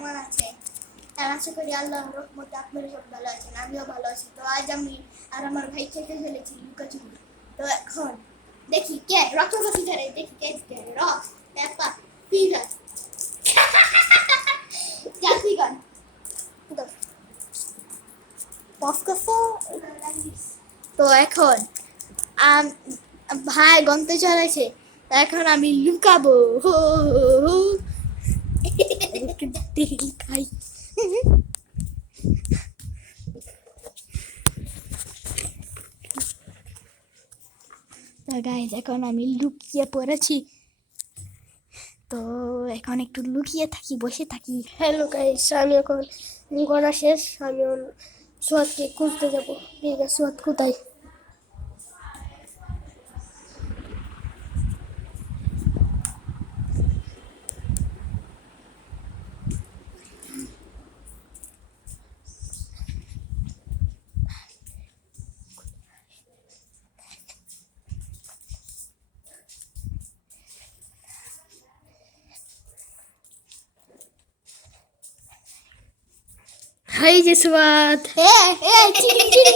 কেমন আছেন? আশা করি আল্লাহর রহমতে আপনারা সব ভালো আছেন, আমিও ভালো আছি। তো আজ আমি আর আমার ভাই খেতে ফেলেছি লুকাচুরি। তো এখন দেখি কে রক্তগতি ধরে, দেখি কে রক পেপার ফিগার জাতিগণ পফকসো। তো এখন ভাই গন্তে চলেছে, এখন আমি লুকাবো। হো হো হো। খাই। তো গাইজ এখন আমি লুকিয়ে পড়েছি, তো এখন একটু লুকিয়ে থাকি, বসে থাকি। হ্যালো গাইস, আমি এখন গড়া শেষ। আমি সোয়াদকে খুঁজতে যাবো। ঠিক আছে, সোয়াদ কোথায়? হাই যে সোয়াদ। চিনি চিনি